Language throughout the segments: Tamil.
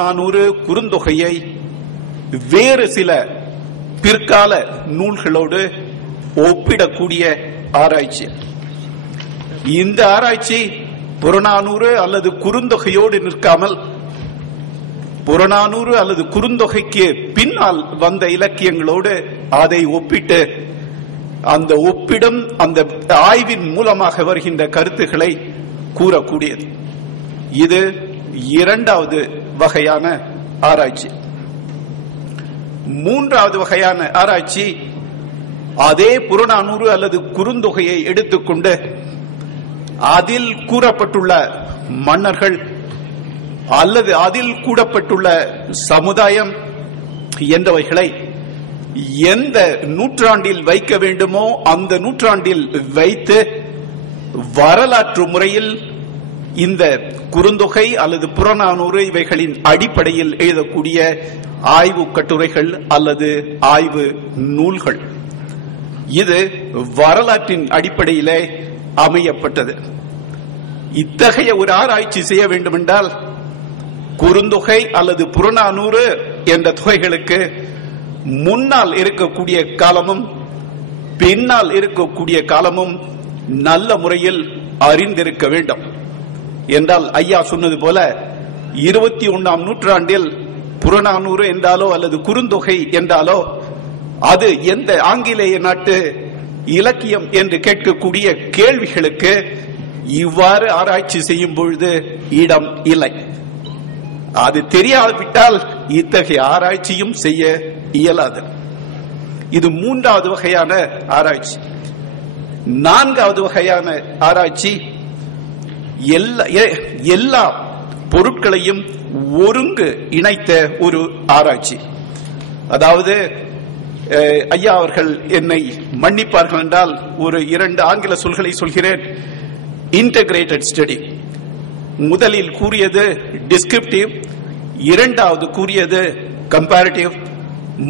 400 குறுந்தொகையை வேறு சில பிற்கால நூல்களோடு ஒப்பிடக்கூடிய ஆராய்ச்சி. இந்த ஆராய்ச்சி புறநானூறு அல்லது குறுந்தொகையோடு நிற்காமல் புறநானூறு அல்லது குறுந்தொகைக்கு பின்னால் வந்த இலக்கியங்களோடு அதை ஒப்பிட்டு அந்த ஒப்பிடும் அந்த ஆய்வின் மூலமாக வருகின்ற கருத்துக்களை கூறக்கூடியது. இது இரண்டாவது வகையான ஆராய்ச்சி. மூன்றாவது வகையான ஆராய்ச்சி அதே புறநானூறு அல்லது குறுந்தொகையை எடுத்துக்கொண்டு அதில் கூறப்பட்டுள்ள மன்னர்கள் அல்லது அதில் கூறப்பட்டுள்ள சமுதாயம் என்றவைகளை எந்த நூற்றாண்டில் வைக்க வேண்டுமோ அந்த நூற்றாண்டில் வைத்து வரலாற்று முறையில் இந்த குறுந்தொகை அல்லது புறநானூறு இவைகளின் அடிப்படையில் எழுதக்கூடிய ஆய்வு கட்டுரைகள் அல்லது ஆய்வு நூல்கள். இது வரலாற்றின் அடிப்படையிலே அமையப்பட்டது. இத்தகைய ஒரு ஆராய்ச்சி செய்ய வேண்டுமென்றால் குறுந்தொகை அல்லது புறநானூறு என்ற தொகைகளுக்கு முன்னால் இருக்கக்கூடிய காலமும் பின்னால் இருக்கக்கூடிய காலமும் நல்ல முறையில் அறிந்திருக்க வேண்டும். என்றால் ஐயா சொன்னது போல 21ஆம் நூற்றாண்டில் புறநானூறு என்றாலோ அல்லது குறுந்தொகை என்றாலோ அது எந்த ஆங்கிலேய நாட்டு இலக்கியம் என்று கேட்கக்கூடிய கேள்விகளுக்கு இவ்வாறு ஆராய்ச்சி செய்யும் பொழுது இடம் இல்லை. அது தெரியாவிட்டால் இத்தகைய ஆராய்ச்சியும் செய்ய இயலாது. இது மூன்றாவது வகையான ஆராய்ச்சி. நான்காவது வகையான ஆராய்ச்சி எல்லா பொருட்களையும் ஒருங்கு இணைத்த ஒரு ஆராய்ச்சி. அதாவது ஐயா அவர்கள் என்னை மன்னிப்பார்கள் என்றால் ஒரு 2 ஆங்கில சொல்களை சொல்கிறேன். Integrated study. முதலில் கூறியது டிஸ்கிரிப்டிவ், இரண்டாவது கூறியது கம்பேரிட்டிவ்,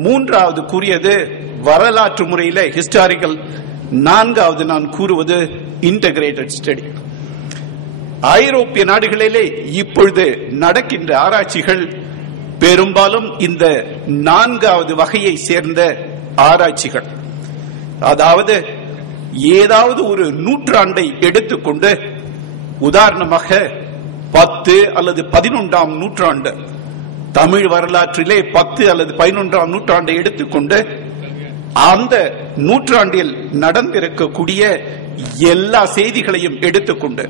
மூன்றாவது கூறியது வரலாற்று முறையில் ஹிஸ்டாரிக்கல், நான்காவது நான் கூறுவது இன்டகிரேட்டட் ஸ்டடி. ஐரோப்பிய நாடுகளிலே இப்பொழுது நடக்கின்ற ஆராய்ச்சிகள் பெரும்பாலும் இந்த நான்காவது வகையை சேர்ந்த ஆராய்ச்சிகள். அதாவது ஏதாவது ஒரு நூற்றாண்டை எடுத்துக்கொண்டு உதாரணமாக 10 அல்லது 11ஆம் நூற்றாண்டு, தமிழ் வரலாற்றிலே 10 அல்லது 11ஆம் நூற்றாண்டை எடுத்துக்கொண்டு அந்த நூற்றாண்டில் நடந்திருக்கக்கூடிய எல்லா செய்திகளையும் எடுத்துக்கொண்டு,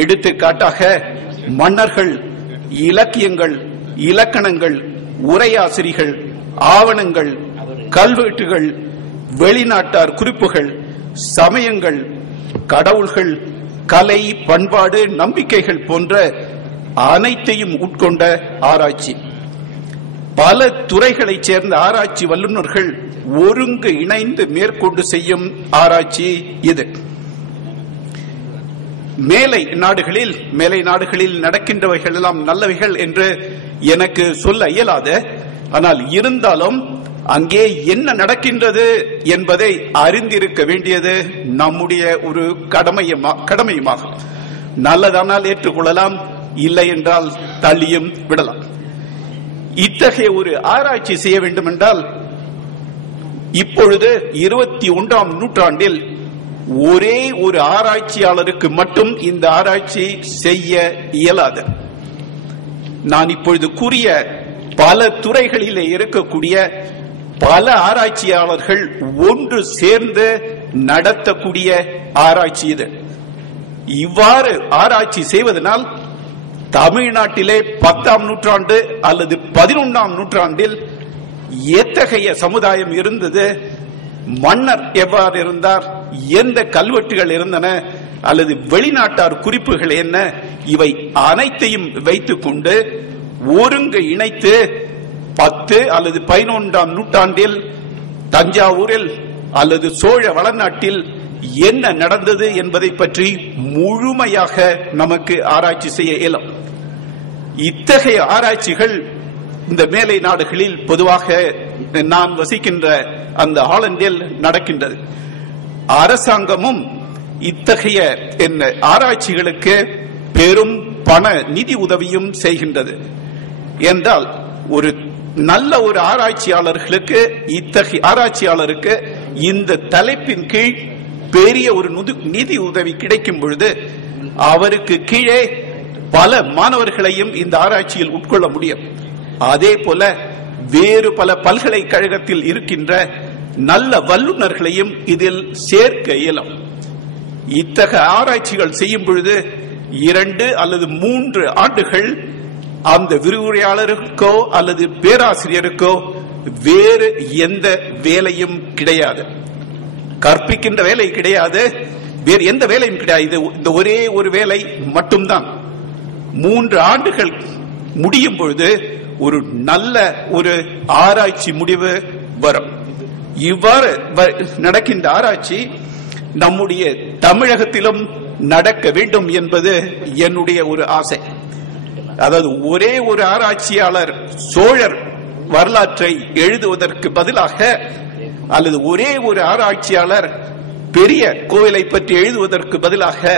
எடுத்துக்காட்டாக மன்னர்கள், இலக்கியங்கள், இலக்கணங்கள், உரையாசிரிகள், ஆவணங்கள், கல்வெட்டுகள், வெளிநாட்டார் குறிப்புகள், சமயங்கள், கடவுள்கள், கலை, பண்பாடு, நம்பிக்கைகள் போன்ற அனைத்தையும் உட்கொண்ட ஆராய்ச்சி. பல துறைகளைச் சேர்ந்த ஆராய்ச்சி வல்லுநர்கள் ஒருங்கு இணைந்து மேற்கொண்டு செய்யும் ஆராய்ச்சி இது. மேலை நாடுகளில் நடக்கின்றவைகள் எல்லாம் நல்லவைகள் என்று எனக்கு சொல்ல இயலாது. ஆனால் இருந்தாலும் அங்கே என்ன நடக்கின்றது என்பதை அறிந்திருக்க வேண்டியது நம்முடைய ஒரு கடமையுமாகும். நல்லதானால் ஏற்றுக்கொள்ளலாம், இல்லை என்றால் தள்ளியும் விடலாம். இத்தகைய ஒரு ஆராய்ச்சி செய்ய வேண்டும் என்றால் இப்பொழுது 21ஆம் நூற்றாண்டில் ஒரே ஒரு ஆராய்ச்சியாளருக்கு மட்டும் இந்த ஆராய்ச்சி செய்ய இயலாது. நான் இப்பொழுது கூறிய பல துறைகளிலே இருக்கக்கூடிய பல ஆராய்ச்சியாளர்கள் ஒன்று சேர்ந்து நடத்தக்கூடிய ஆராய்ச்சி இது. இவ்வாறு ஆராய்ச்சி செய்வதனால் தமிழ்நாட்டிலே 10ஆம் நூற்றாண்டு அல்லது 11ஆம் நூற்றாண்டில் எத்தகைய சமுதாயம் இருந்தது, மன்னர் எவ்வாறு இருந்தார், எந்த கல்வெட்டுகள் இருந்தன, அல்லது வெளிநாட்டார் குறிப்புகள் என்ன, இவை அனைத்தையும் வைத்துக் கொண்டு ஒருங்கு இணைத்து 10 அல்லது 11ஆம் நூற்றாண்டில் தஞ்சாவூரில் அல்லது சோழ வளநாட்டில் என்ன நடந்தது என்பதை பற்றி முழுமையாக நமக்கு ஆராய்ச்சி செய்ய இயலும். இத்தகைய ஆராய்ச்சிகள் இந்த மேலை நாடுகளில் பொதுவாக நான் வசிக்கின்ற அந்த ஹாலண்டில் நடக்கின்றது. அரசாங்கமும் இத்தகைய ஆராய்ச்சிகளுக்கு பெரும் பண நிதி உதவியும் செய்கின்றது. என்றால் ஒரு நல்ல ஒரு ஆராய்ச்சியாளர்களுக்கு இந்த தலைப்பின் கீழ் பெரிய ஒரு நிதி உதவி கிடைக்கும் பொழுது அவருக்கு கீழே பல மாணவர்களையும் இந்த ஆராய்ச்சியில் உட்கொள்ள முடியும். அதே போல வேறு பல பல்கலைக்கழகத்தில் இருக்கின்ற நல்ல வல்லுநர்களையும் இதில் சேர்க்க இயலும். இத்தகைய ஆராய்ச்சிகள் செய்யும் பொழுது 2 அல்லது 3 ஆண்டுகள் அந்த விரிவுரையாளருக்கோ அல்லது பேராசிரியருக்கோ வேறு எந்த வேலையும் கிடையாது, கற்பிக்கின்ற வேலை கிடையாது, வேறு எந்த வேலையும் கிடையாது. இந்த ஒரே ஒரு வேலை மட்டும்தான். 3 ஆண்டுகள் முடியும் பொழுது ஒரு நல்ல ஒரு ஆராய்ச்சி முடிவு வரும். இவ்வாறு நடக்கின்ற ஆராய்ச்சி நம்முடைய தமிழகத்திலும் நடக்க வேண்டும் என்பது என்னுடைய ஒரு ஆசை. அதாவது ஒரே ஒரு ஆராய்ச்சியாளர் சோழர் வரலாற்றை எழுதுவதற்கு பதிலாக அல்லது ஒரே ஒரு ஆராய்ச்சியாளர் பெரிய கோவிலை பற்றி எழுதுவதற்கு பதிலாக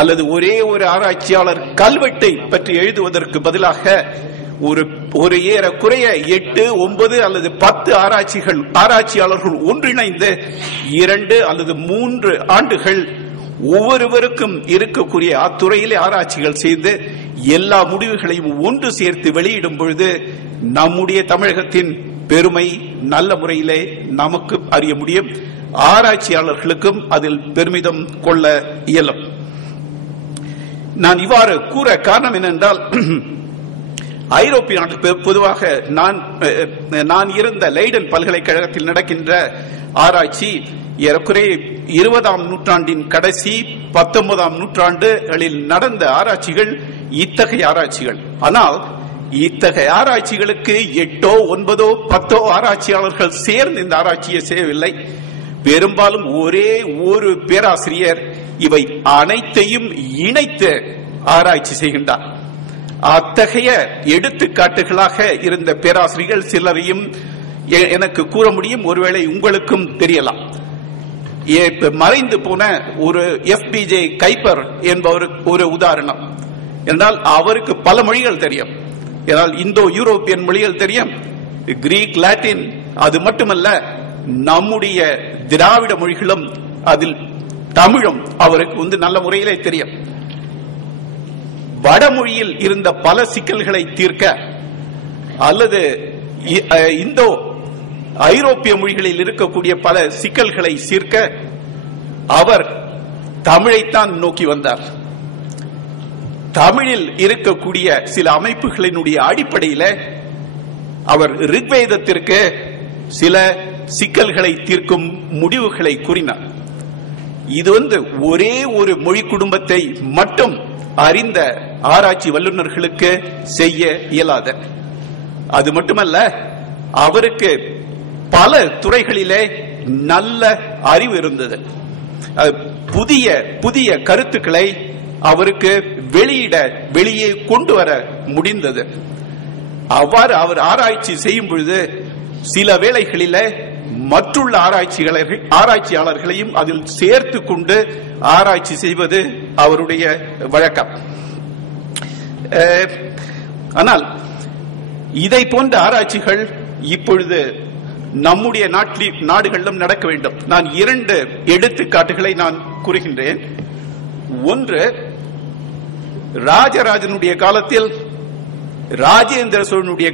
அல்லது ஒரே ஒரு ஆராய்ச்சியாளர் கல்வெட்டை பற்றி எழுதுவதற்கு பதிலாக ஒரு ஏறக்குறைய 8, 9 அல்லது 10 ஆராய்ச்சியாளர்கள் ஒன்றிணைந்து 2 அல்லது 3 ஆண்டுகள் ஒவ்வொருவருக்கும் இருக்கக்கூடிய அத்துறையிலே ஆராய்ச்சிகள் செய்து எல்லா முடிவுகளையும் ஒன்று சேர்த்து வெளியிடும் பொழுது நம்முடைய தமிழகத்தின் பெருமை நல்ல முறையிலே நமக்கு அறிய முடியும். ஆராய்ச்சியாளர்களுக்கும் அதில் பெருமிதம் கொள்ள இயலும். நான் இவ்வாறு கூற காரணம் என்னென்றால், ஐரோப்பிய நாட்டில் பொதுவாக நான் இருந்த லெய்டன் பல்கலைக்கழகத்தில் நடக்கின்ற ஆராய்ச்சி ஏறக்குறைய 20ஆம் நூற்றாண்டின் கடைசி 19ஆம் நூற்றாண்டுகளில் நடந்த ஆராய்ச்சிகள் இத்தகைய ஆராய்ச்சிகள். ஆனால் இத்தகைய ஆராய்ச்சிகளுக்கு 8, 9, 10 ஆராய்ச்சியாளர்கள் சேர்ந்து இந்த ஆராய்ச்சியை செய்யவில்லை. பெரும்பாலும் ஒரே ஒரு பேராசிரியர் இவை அனைத்தையும் இணைத்து ஆராய்ச்சி செய்கின்றார். அத்தகைய எடுத்துக்காட்டுகளாக இருந்த பேராசிரியர்கள் சிலரையும் எனக்கு கூற முடியும். ஒருவேளை உங்களுக்கும் தெரியலாம். மறைந்து போன ஒரு FBJ கைப்பர் என்பவருக்கு ஒரு உதாரணம். என்றால் அவருக்கு பல மொழிகள் தெரியும். என்றால் இந்தோ யூரோப்பியன் மொழிகள் தெரியும், கிரீக், லாட்டின். அது மட்டுமல்ல, நம்முடைய திராவிட மொழிகளும் அதில் தமிழும் அவருக்கு நல்ல முறையிலே தெரியும். வடமொழியில் இருந்த பல சிக்கல்களை தீர்க்க அல்லது இந்தோ ஐரோப்பிய மொழிகளில் இருக்கக்கூடிய பல சிக்கல்களை தீர்க்க அவர் தமிழைத்தான் நோக்கி வந்தார். தமிழில் இருக்கக்கூடிய சில அமைப்புகளினுடைய அடிப்படையில் அவர் ரிக்வேதத்திற்கு சில சிக்கல்களை தீர்க்கும் முடிவுகளை கூறினார். இது ஒரே ஒரு மொழி குடும்பத்தை மட்டும் அறிந்த ஆராய்ச்சி வல்லுநர்களுக்கு செய்ய இயலாத. அது மட்டுமல்ல, அவருக்கு பல துறைகளிலே நல்ல அறிவு இருந்தது. புதிய புதிய கருத்துக்களை அவருக்கு வெளியே கொண்டு வர முடிந்தது. அவ்வாறு அவர் ஆராய்ச்சி செய்யும் பொழுது சில வேளைகளில் மற்றுள்ள ஆராய்ச்சியாளர்களையும் அதில் சேர்த்து கொண்டு ஆராய்ச்சி செய்வது அவருடைய வழக்கம். ஆனால் இதை போன்ற ஆராய்ச்சிகள் இப்பொழுது நம்முடைய நாடுகளிலும் நடக்க வேண்டும். நான் 2 எடுத்துக்காட்டுகளை நான் கூறுகின்றேன். ஒன்று, ராஜராஜனுடைய காலத்தில் ராஜேந்திர சோழனுடைய